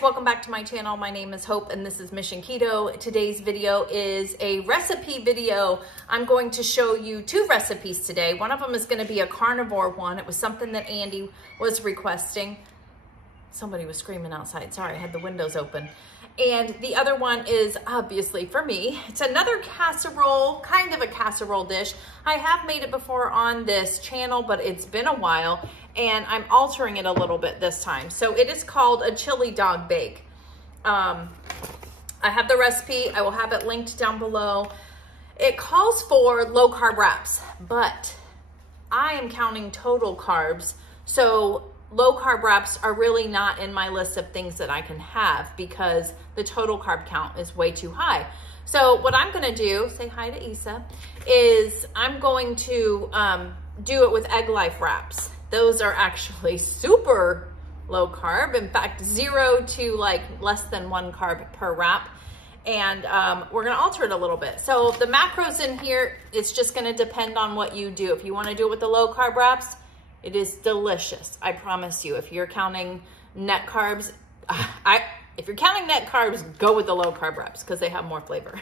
guys, welcome back to my channel. My name is Hope and this is Mission Keto. Today's video is a recipe video. I'm going to show you two recipes today. One of them is going to be a carnivore one. It was something that Andy was requesting. Somebody was screaming outside. Sorry, I had the windows open. And the other one is obviously for me. It's another casserole, kind of a casserole dish. I have made it before on this channel, but it's been a while and I'm altering it a little bit this time. So it is called a chili dog bake. I have the recipe. I will have it linked down below. It calls for low carb wraps, but I am counting total carbs. So low carb wraps are really not in my list of things that I can have because the total carb count is way too high. So what I'm gonna do, say hi to Isa, is I'm going to do it with egg life wraps. Those are actually super low carb. In fact, 0 to like less than 1 carb per wrap. And we're gonna alter it a little bit. So the macros in here, it's just gonna depend on what you do. If you wanna do it with the low carb wraps, it is delicious, I promise you. If you're counting net carbs, if you're counting net carbs, go with the low carb wraps because they have more flavor.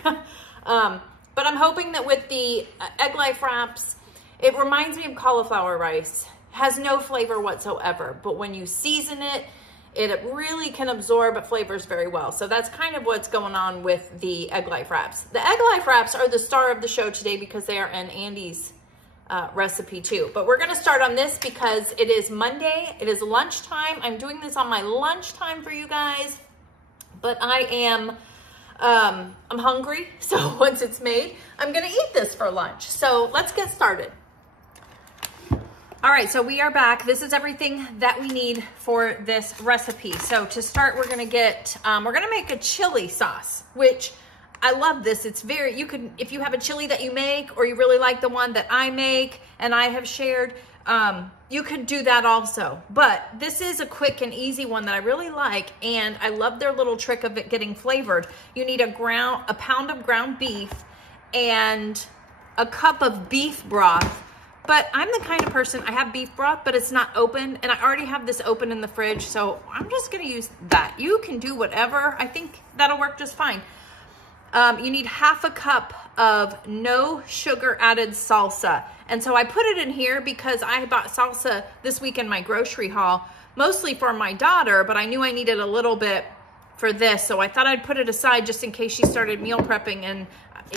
But I'm hoping that with the egg life wraps, it reminds me of cauliflower rice. Has no flavor whatsoever, but when you season it, it really can absorb flavors very well. So that's kind of what's going on with the egg life wraps. The egg life wraps are the star of the show today because they are in Andy's recipe too. But we're gonna start on this because it is Monday, it is lunchtime. I'm doing this on my lunchtime for you guys, but I am, I'm hungry. So once it's made, I'm gonna eat this for lunch. So let's get started. All right, so we are back. This is everything that we need for this recipe. So to start, we're gonna make a chili sauce, which I love this. It's very, you could, if you have a chili that you make or you really like the one that I make and I have shared, you could do that also. But this is a quick and easy one that I really like, and I love their little trick of it getting flavored. You need a pound of ground beef and a cup of beef broth. But I'm the kind of person, I have beef broth, but it's not open, and I already have this open in the fridge, so I'm just gonna use that. You can do whatever. I think that'll work just fine. You need half a cup of no sugar added salsa. And so I put it in here because I bought salsa this week in my grocery haul, mostly for my daughter, but I knew I needed a little bit for this. So I thought I'd put it aside just in case she started meal prepping and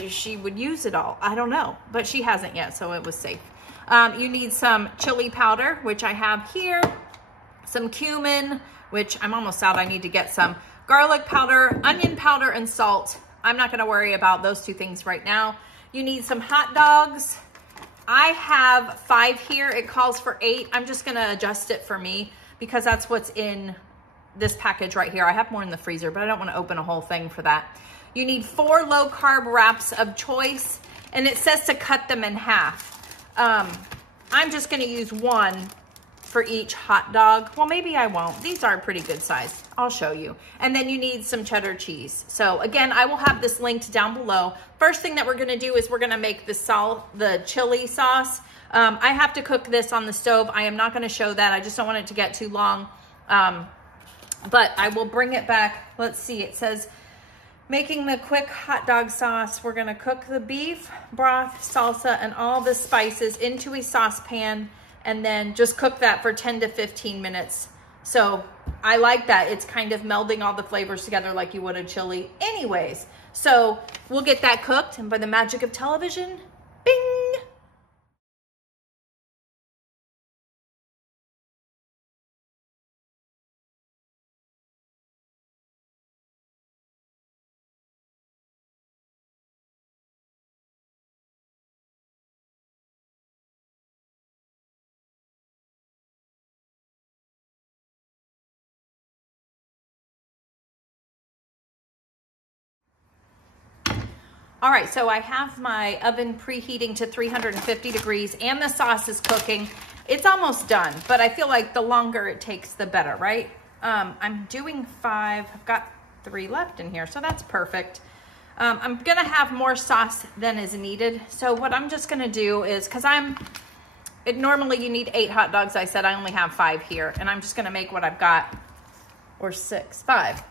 she would use it all. I don't know, but she hasn't yet, so it was safe. You need some chili powder, which I have here, some cumin, which I'm almost out. I need to get some garlic powder, onion powder, and salt. I'm not gonna worry about those two things right now. You need some hot dogs. I have 5 here. It calls for 8. I'm just gonna adjust it for me because that's what's in this package right here. I have more in the freezer, but I don't wanna open a whole thing for that. You need 4 low carb wraps of choice, and it says to cut them in half. I'm just gonna use 1 for each hot dog. Well, maybe I won't. These are pretty good size. I'll show you. And then you need some cheddar cheese. So again, I will have this linked down below. First thing that we're gonna do is we're gonna make the chili sauce. I have to cook this on the stove. I am not gonna show that. I just don't want it to get too long. But I will bring it back. Let's see, it says, making the quick hot dog sauce. We're gonna cook the beef, broth, salsa, and all the spices into a saucepan and then just cook that for 10 to 15 minutes. So I like that. It's kind of melding all the flavors together like you would a chili anyways. So we'll get that cooked, and by the magic of television, bing! All right, so I have my oven preheating to 350 degrees and the sauce is cooking. It's almost done, but I feel like the longer it takes, the better, right? I'm doing 5, I've got 3 left in here, so that's perfect. I'm gonna have more sauce than is needed. So what I'm just gonna do is, cause normally you need 8 hot dogs. I said I only have 5 here, and I'm just gonna make what I've got or 6, 5.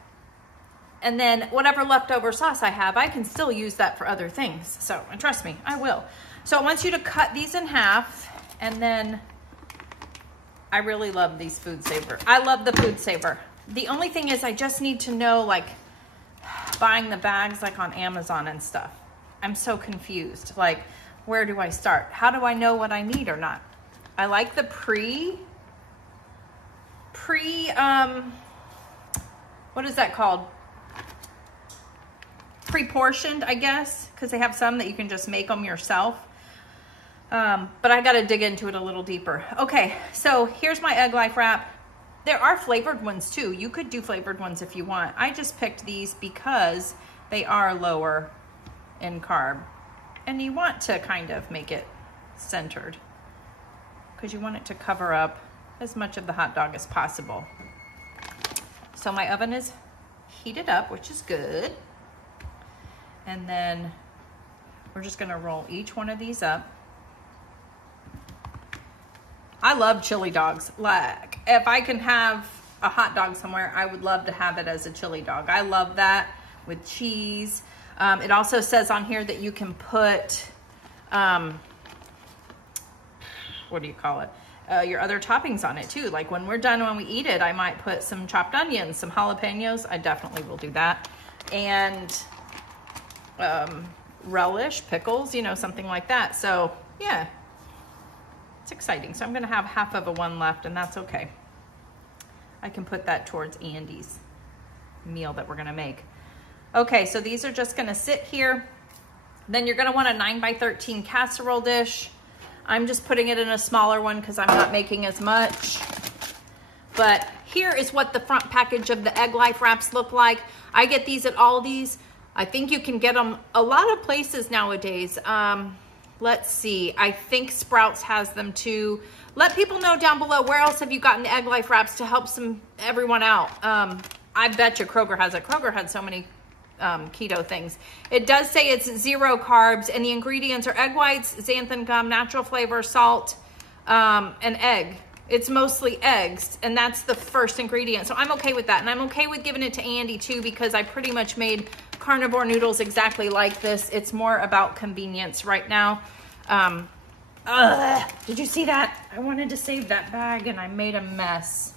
And then whatever leftover sauce I have, I can still use that for other things. So, and trust me, I will. So I want you to cut these in half, and then I really love these Food Saver. I love the Food Saver. The only thing is I just need to know, like, buying the bags like on Amazon and stuff. I'm so confused. Like, where do I start? How do I know what I need or not? I like the what is that called? Pre-portioned, I guess, because they have some that you can just make them yourself. But I got to dig into it a little deeper. Okay, so here's my Egg Life wrap. There are flavored ones too. You could do flavored ones if you want. I just picked these because they are lower in carb. And you want to kind of make it centered because you want it to cover up as much of the hot dog as possible. So my oven is heated up, which is good. And then we're just gonna roll each one of these up. I love chili dogs. Like, if I can have a hot dog somewhere, I would love to have it as a chili dog. I love that with cheese. It also says on here that you can put, what do you call it? Your other toppings on it too. Like when we're done, when we eat it, I might put some chopped onions, some jalapenos. I definitely will do that. And relish, pickles, you know, something like that. So yeah, it's exciting. So I'm gonna have half of a one left, and that's okay. I can put that towards Andy's meal that we're gonna make. Okay, so these are just gonna sit here. Then you're gonna want a 9x13 casserole dish. I'm just putting it in a smaller one because I'm not making as much. But here is what the front package of the Egg Life wraps look like. I get these at Aldi's. I think you can get them a lot of places nowadays. Let's see, I think Sprouts has them too. Let people know down below, where else have you gotten the Egg Life wraps to help everyone out? I bet you Kroger has it. Kroger had so many keto things. It does say it's 0 carbs, and the ingredients are egg whites, xanthan gum, natural flavor, salt, and egg. It's mostly eggs, and that's the first ingredient. So I'm okay with that, and I'm okay with giving it to Andy too, because I pretty much made carnivore noodles exactly like this. It's more about convenience right now. Did you see that? I wanted to save that bag and I made a mess.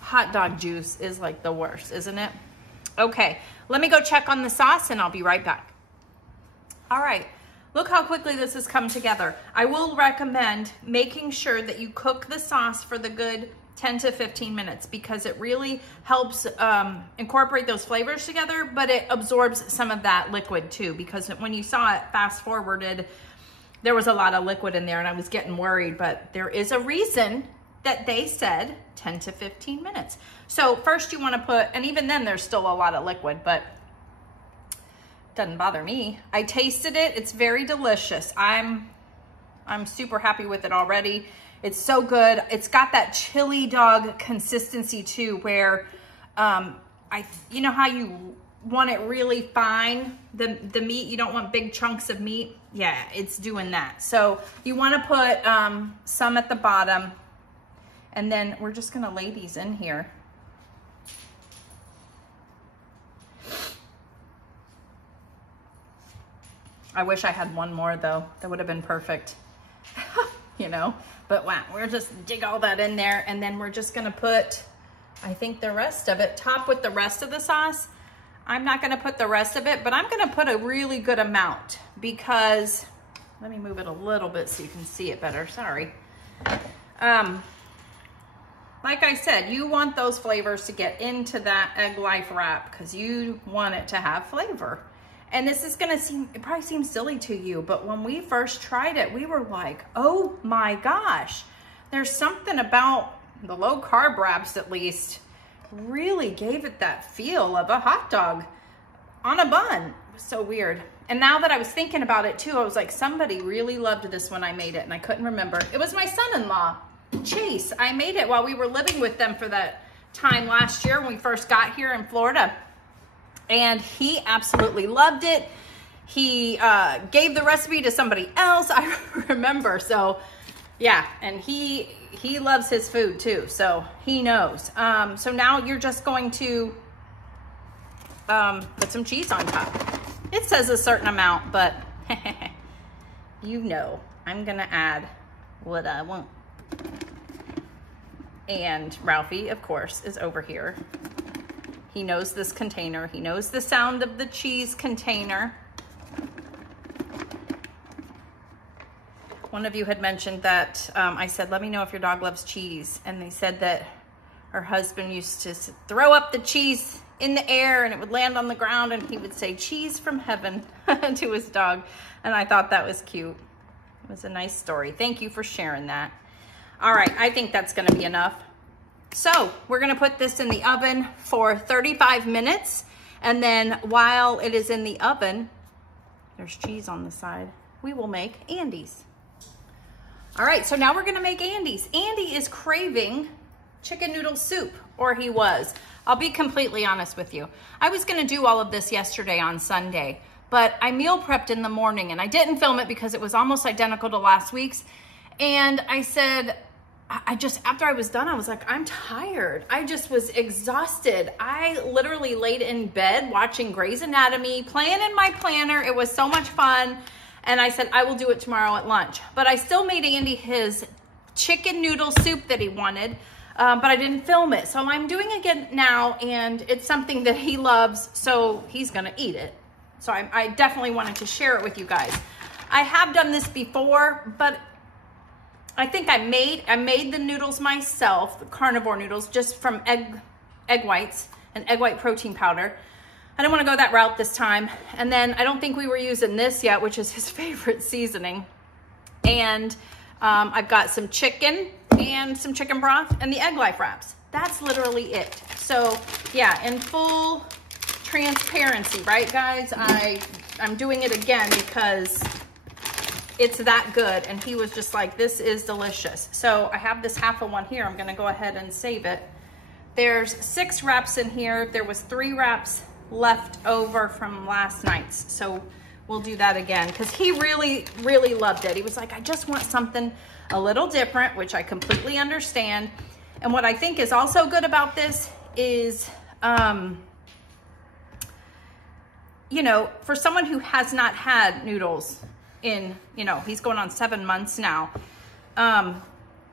Hot dog juice is like the worst, isn't it? Okay, let me go check on the sauce and I'll be right back. All right, look how quickly this has come together. I will recommend making sure that you cook the sauce for the good 10 to 15 minutes because it really helps incorporate those flavors together, but it absorbs some of that liquid too, because when you saw it fast forwarded, there was a lot of liquid in there and I was getting worried, but there is a reason that they said 10 to 15 minutes. So first you want to put, and even then there's still a lot of liquid, but it doesn't bother me. I tasted it. It's very delicious. I'm super happy with it already. It's so good. It's got that chili dog consistency too, where you know how you want it really fine, the meat, you don't want big chunks of meat. Yeah, it's doing that. So you want to put some at the bottom, and then we're just gonna lay these in here. I wish I had one more though. That would have been perfect. You know, but wow, we're just dig all that in there, and then we're just gonna put, I think, the rest of it, top with the rest of the sauce. I'm not gonna put the rest of it, but I'm gonna put a really good amount because, let me move it a little bit so you can see it better, sorry. Like I said, you want those flavors to get into that Egg Life wrap because you want it to have flavor. And this is gonna seem, it probably seems silly to you, but when we first tried it, we were like, oh my gosh, there's something about the low carb wraps, at least, really gave it that feel of a hot dog on a bun. It was so weird. And now that I was thinking about it too, I was like, somebody really loved this when I made it, and I couldn't remember. It was my son-in-law, Chase. I made it while we were living with them for that time last year when we first got here in Florida. And he absolutely loved it. He gave the recipe to somebody else, I remember. So Yeah, and he loves his food too, so he knows. So now you're just going to put some cheese on top. It says a certain amount, but you know, I'm gonna add what I want. And Ralphie, of course, is over here. He knows this container. He knows the sound of the cheese container. One of you had mentioned that I said, let me know if your dog loves cheese. And they said that her husband used to throw up the cheese in the air and it would land on the ground and he would say, cheese from heaven to his dog. And I thought that was cute. It was a nice story. Thank you for sharing that. All right, I think that's gonna be enough. So we're gonna put this in the oven for 35 minutes. And then while it is in the oven, there's cheese on the side, we will make Andy's. All right, so now we're gonna make Andy's. Andy is craving chicken noodle soup, or he was. I'll be completely honest with you. I was gonna do all of this yesterday on Sunday, but I meal prepped in the morning and I didn't film it because it was almost identical to last week's. And I said, after I was done, I was like, I'm tired. I just was exhausted. I literally laid in bed watching Grey's Anatomy, playing in my planner. It was so much fun. And I said, I will do it tomorrow at lunch. But I still made Andy his chicken noodle soup that he wanted, but I didn't film it. So I'm doing it again now, and it's something that he loves, so he's gonna eat it. So I definitely wanted to share it with you guys. I have done this before, but I think I made the noodles myself, the carnivore noodles, just from egg whites and egg white protein powder. I don't want to go that route this time. And then I don't think we were using this yet, which is his favorite seasoning. And I've got some chicken and some chicken broth and the egg life wraps. That's literally it. So yeah, in full transparency, right guys? I'm doing it again because it's that good. And he was just like, this is delicious. So I have this half of one here. I'm gonna go ahead and save it. There's 6 wraps in here. There was 3 wraps left over from last night's. So we'll do that again because he really, really loved it. He was like, I just want something a little different, which I completely understand. And what I think is also good about this is, you know, for someone who has not had noodles in, you know, he's going on 7 months now,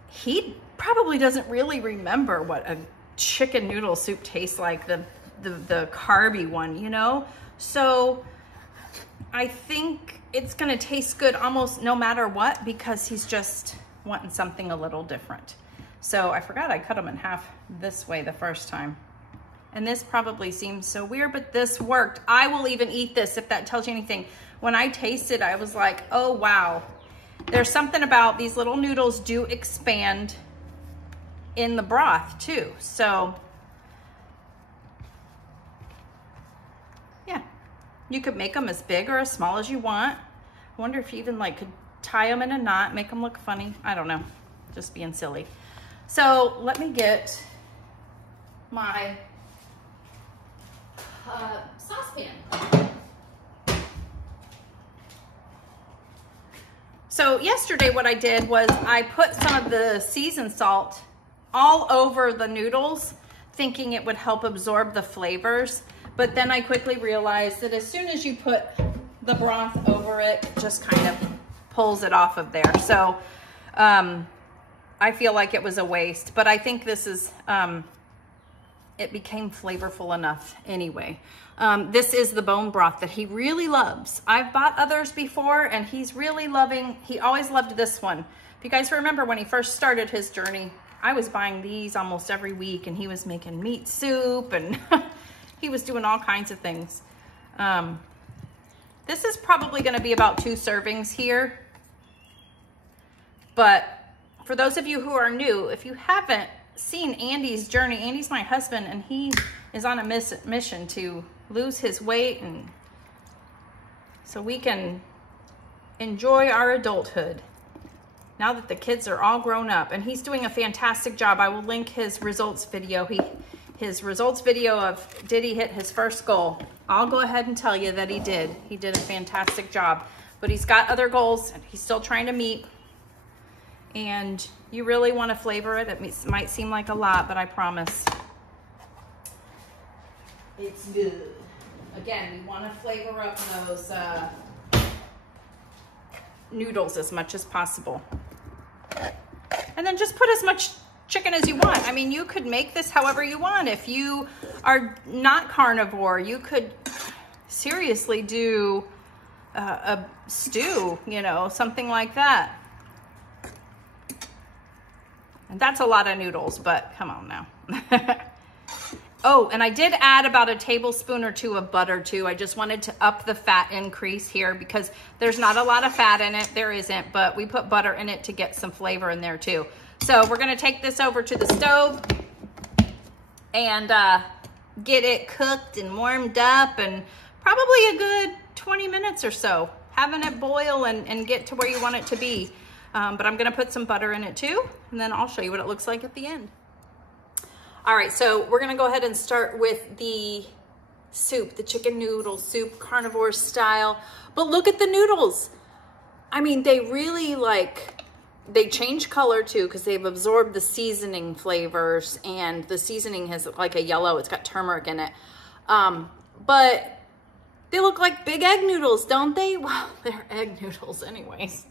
he probably doesn't really remember what a chicken noodle soup tastes like, the carby one, you know? So I think it's gonna taste good almost no matter what because he's just wanting something a little different. So I forgot I cut them in half this way the first time. And this probably seems so weird, but this worked. I will even eat this if that tells you anything. When I tasted, I was like, oh wow. There's something about these little noodles do expand in the broth too. So yeah, you could make them as big or as small as you want. I wonder if you even like could tie them in a knot, make them look funny. I don't know, just being silly. So let me get my saucepan. So yesterday what I did was I put some of the seasoned salt all over the noodles, thinking it would help absorb the flavors. But then I quickly realized that as soon as you put the broth over it, it just kind of pulls it off of there. So I feel like it was a waste, but I think this is, it became flavorful enough anyway. This is the bone broth that he really loves. I've bought others before and he's really loving, he always loved this one. If you guys remember when he first started his journey, I was buying these almost every week and he was making meat soup and he was doing all kinds of things. This is probably gonna be about 2 servings here. But for those of you who are new, if you haven't seen Andy's journey, Andy's my husband and he is on a mission to lose his weight and so we can enjoy our adulthood now that the kids are all grown up, and he's doing a fantastic job. I will link his results video. His results video of did he hit his first goal. I'll go ahead and tell you that he did. He did a fantastic job, but he's got other goals and he's still trying to meet. And you really want to flavor it. It might seem like a lot, but I promise it's good. Again, we want to flavor up those noodles as much as possible. And then just put as much chicken as you want. I mean, you could make this however you want. If you are not carnivore, you could seriously do a stew, you know, something like that. And that's a lot of noodles, but come on now. Oh, and I did add about a tablespoon or two of butter too. I just wanted to up the fat increase here because there's not a lot of fat in it. There isn't, but we put butter in it to get some flavor in there too. So we're gonna take this over to the stove and get it cooked and warmed up, and probably a good 20 minutes or so, having it boil and get to where you want it to be. But I'm gonna put some butter in it too, and then I'll show you what it looks like at the end. All right, so we're gonna go ahead and start with the soup, the chicken noodle soup, carnivore style. But look at the noodles. I mean, they really they change color too because they've absorbed the seasoning flavors, and the seasoning has like a yellow, it's got turmeric in it. But they look like big egg noodles, don't they? Well, they're egg noodles anyways.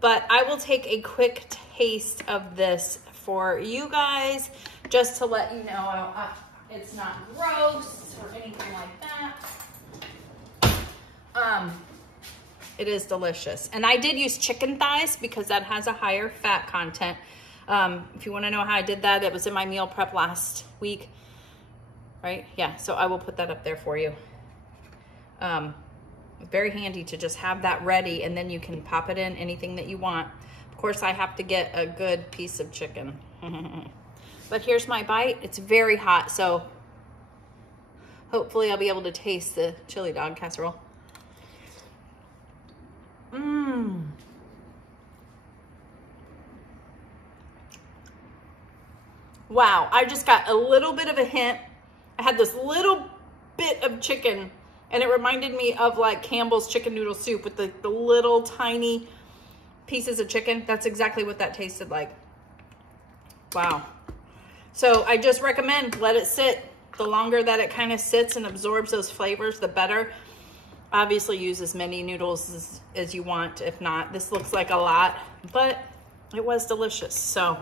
But I will take a quick taste of this for you guys, just to let you know it's not gross or anything like that. It is delicious. And I did use chicken thighs because that has a higher fat content. If you want to know how I did that, it was in my meal prep last week, right? Yeah, so I will put that up there for you. Very handy to just have that ready, and then you can pop it in anything that you want. Of course, I have to get a good piece of chicken. But here's my bite. It's very hot, so hopefully I'll be able to taste the chili dog casserole. Mmm. Wow, I just got a little bit of a hint. I had this little bit of chicken, and it reminded me of like Campbell's chicken noodle soup with the little tiny pieces of chicken. That's exactly what that tasted like. Wow. So I just recommend let it sit. The longer that it kind of sits and absorbs those flavors, the better. Obviously use as many noodles as you want. If not, this looks like a lot, but it was delicious. So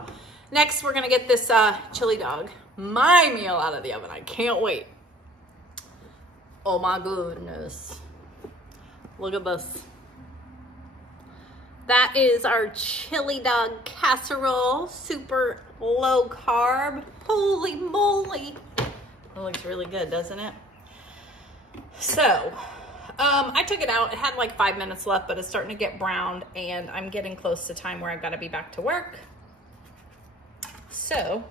next we're gonna get this chili dog, my meal, out of the oven. I can't wait. Oh my goodness. Look at this. That is our chili dog casserole, super low carb. Holy moly. It looks really good, doesn't it? So, I took it out. It had like 5 minutes left, but it's starting to get browned, and I'm getting close to time where I've got to be back to work. So,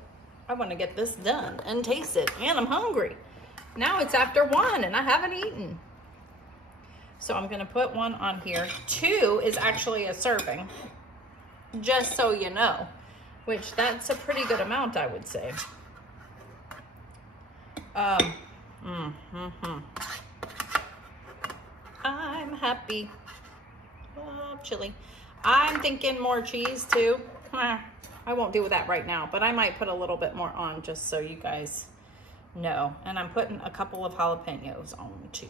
I want to get this done and taste it, and I'm hungry. Now it's after 1 and I haven't eaten. So I'm gonna put 1 on here. 2 is actually a serving, just so you know, which that's a pretty good amount, I would say. I'm happy. Love chili. I'm thinking more cheese too. I won't do that right now, but I might put a little bit more on just so you guys know. And I'm putting a couple of jalapenos on too.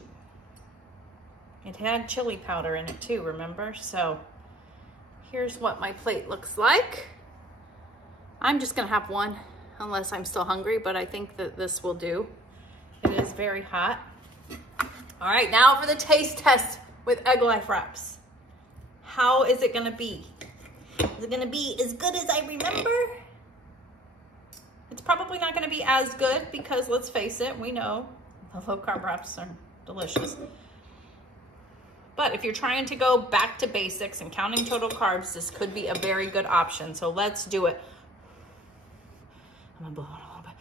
It had chili powder in it too, remember? So here's what my plate looks like. I'm just gonna have 1 unless I'm still hungry, but I think that this will do. It is very hot. All right, now for the taste test with Egg Life Wraps. How is it gonna be? Is it gonna be as good as I remember? It's probably not gonna be as good because, let's face it, we know the low carb wraps are delicious. But if you're trying to go back to basics and counting total carbs, this could be a very good option. So let's do it. I'm gonna blow it a little bit.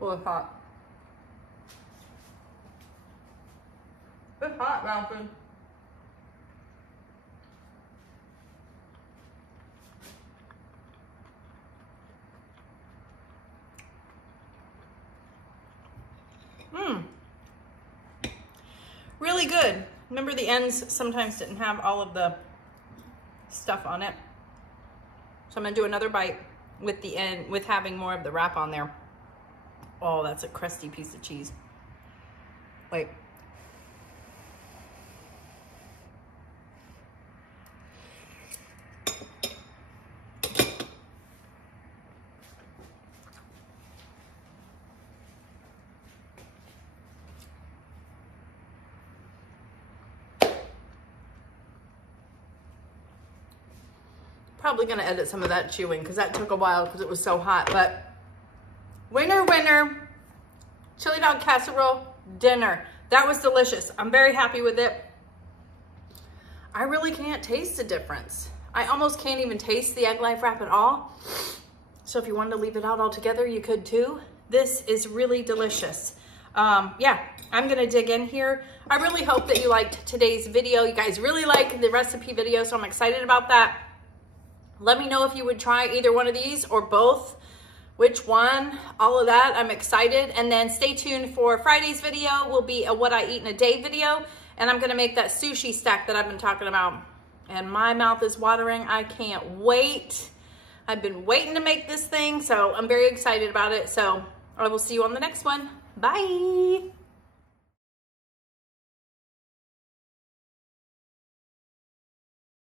Oh, it's hot. It's hot, Malcolm. Really good. Remember the ends sometimes didn't have all of the stuff on it. So I'm gonna do another bite with the end, with having more of the wrap on there. Oh, that's a crusty piece of cheese. Wait. Probably gonna edit some of that chewing because that took a while because it was so hot, but winner, winner, chili dog casserole dinner. That was delicious. I'm very happy with it. I really can't taste the difference. I almost can't even taste the egg life wrap at all. So if you wanted to leave it out altogether, you could too. This is really delicious. Yeah, I'm gonna dig in here. I really hope that you liked today's video. You guys really like the recipe video, so I'm excited about that. Let me know if you would try either one of these or both. Which one, all of that, I'm excited. And then stay tuned for Friday's video will be a what I eat in a day video. And I'm gonna make that sushi stack that I've been talking about. And my mouth is watering, I can't wait. I've been waiting to make this thing, so I'm very excited about it. So I will see you on the next one. Bye.